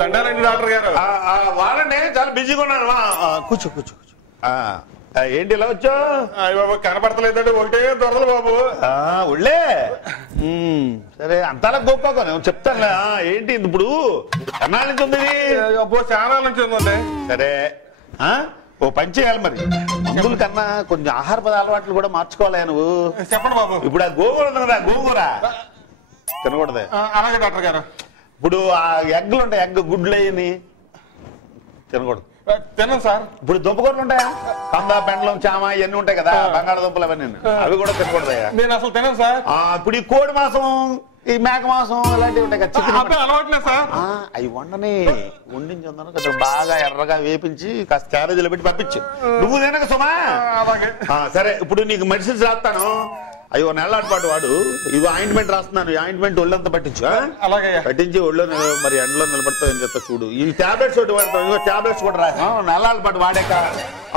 దండాలండి doctor గారు. వాడండి, చాలా బిజీగా ఉన్నాను. కూర్చో కూర్చో కూర్చో. ఏంటి ఇలా వచ్చా? అయ్య బాబు కనపడతలేదండి, ఒకటే దొరలు బాబు. ఒళ్ళే సరే, అంతలా గొప్ప చెప్తాను. ఏంటి ఇప్పుడు ఎన్నాళ్ళ నుంచి ఉంది? చాలా నుంచి ఉందండి. సరే ఓ పని చేయాలి మరి, మందుల కన్నా కొంచెం ఆహార పద అలవాట్లు కూడా మార్చుకోవాలి నువ్వు. చెప్పండి బాబు. ఇప్పుడు ఆ గోంగూర ఉంది కదా, గోంగూర తినకూడదు. అలాగే డాక్టర్ గారు. ఇప్పుడు ఆ ఎగ్గులు ఉంటాయి, ఎగ్ గుడ్లు అయ్యి తినకూడదు. తిన్నాను సార్. ఇప్పుడు దుంపకూరలు ఉంటాయా, కంద పెండలం చామ ఇవన్నీ ఉంటాయి కదా, బంగాళదుంపలు అవన్నీ, అవి కూడా తినకూడదయా? నేను అసలు తిన్నాను సార్. ఇప్పుడు ఈ కోడి మాసం, ఈ మేక మాసం ఇలాంటివి ఉంటాయి కదా, అలవాట్లేదు సార్. అవి వండని వండించి కొంచెం బాగా ఎర్రగా వేపించి కాస్త క్యారేజీలో పెట్టి పంపించు. నువ్వు తినక సుమా. సరే, ఇప్పుడు నీకు మెడిసిన్స్ రాస్తాను, అవి 1 నెలల పాటు వాడు. ఇవి ఆయింట్మెంట్ రాస్తున్నాను, ఈ ఆయింట్మెంట్ ఒళ్ళంతా పట్టించు. అలాగే పట్టించి ఒళ్ళో మరి ఎండలో నిలబడతావు ఏం చెప్తా చూడు. ఈ టాబ్లెట్స్ ఒకటి వాడతావు, ఇంకో టాబ్లెట్స్ కూడా రాసా 1 నెలల పాటు వాడాక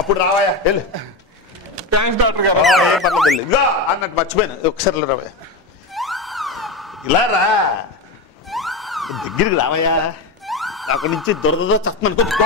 అప్పుడు రావాయా. వెళ్ళు. థ్యాంక్స్ డాక్టర్ గారు. ఏం పర్లేదు, ఇదిగో అన్నట్టు మర్చిపోయాను, ఒకసారి రావయ్యా, ఇలా రా, దగ్గరికి రావయ్యా. అక్కడి నుంచి దొరదదో చస్తున్నాను కొంచెం.